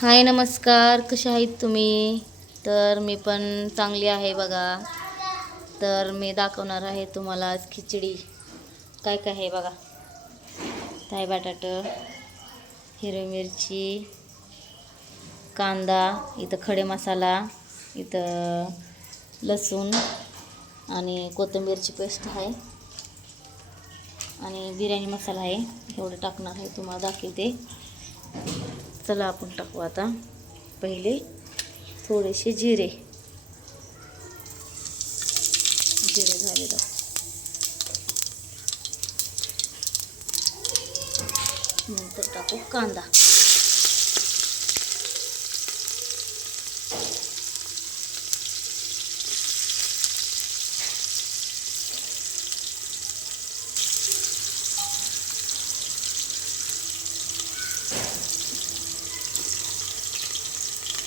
हाय नमस्कार, कशा आहेत तुम्ही? तर मी पण चांगली आहे बघा. तर मी दाखवणार आहे तुम्हाला आज खिचडी. काय काय आहे बघा. थाय बटाटं, हिरवी मिरची, कांदा, इथं खडे मसाला, इथं लसूण आणि कोथिंबीरची पेस्ट आहे आणि बिर्याणी मसाला आहे. एवढं टाकणार आहे, तुम्हाला दाखवते. चला आपण टाकू आता. पहिले थोडेसे जिरे झाले तर नंतर टाकू कांदा.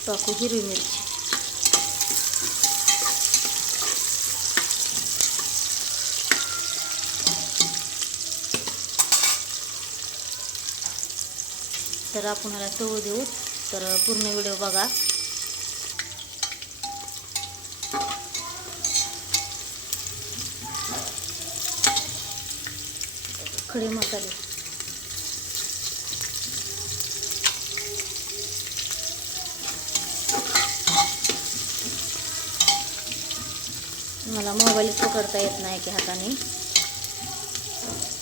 टाकू हिरवी मिरची. तर आपण ह्याला तळू देऊ. तर पूर्ण व्हिडिओ बघा. खडे मसाले, मला मोबाईल पकडता येत नाही की हाताने.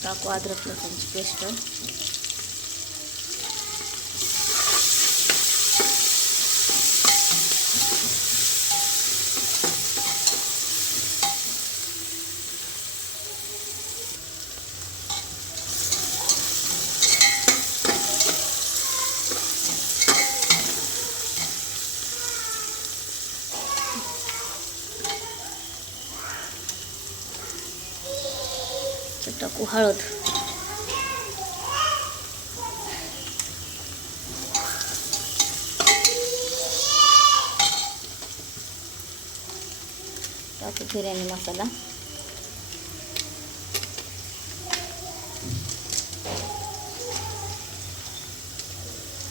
टाकू अद्रक लसूणची पेस्ट. टाकू हळद. टाकू बिर्याणी मसाला.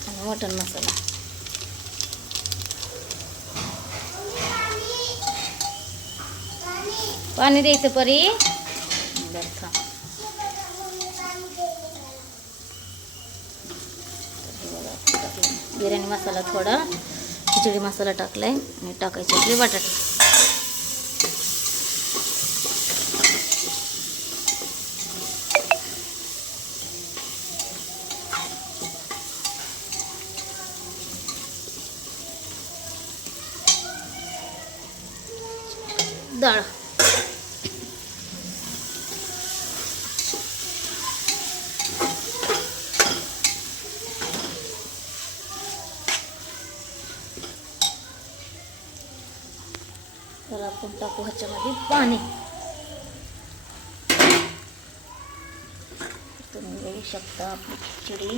आणि मटन मसाला. पाणी द्यायचं परी. बिर्याणी मसाला थोडा, खिचडी मसाला टाकलाय आणि टाकायचे आपले बटाटे. डाळ. तर आपण टाकू ह्याच्यामध्ये पाणी. तुम्ही बघू शकता आपली खिचडी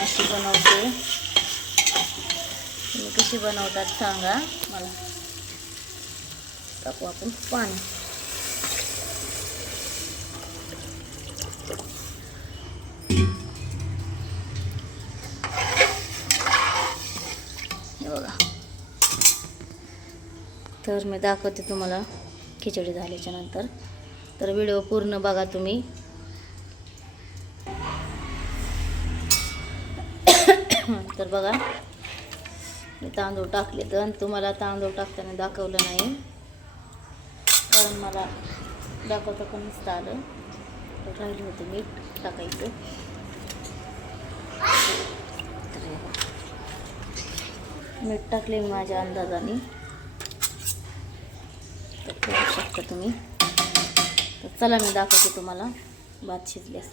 अशी बनवते. तुम्ही कशी बनवतात सांगा मला. टाकू आपण पाणी. हे बघा. तर मी दाखवते तुम्हाला खिचडी झाल्याच्या नंतर. तर व्हिडिओ पूर्ण बघा तुम्ही. तर बघा मी तांदूळ टाकले. तर तुम्हाला तांदूळ टाकताना दाखवलं नाही कारण मला दाखवता पण नसतं आलं. तर राहिलं होतं मीठ टाकायचं. मीठ टाकले माझ्या अंदाजाने. तर करू शकता तुम्ही. तर चला मी दाखवते तुम्हाला भात शिजल्यास.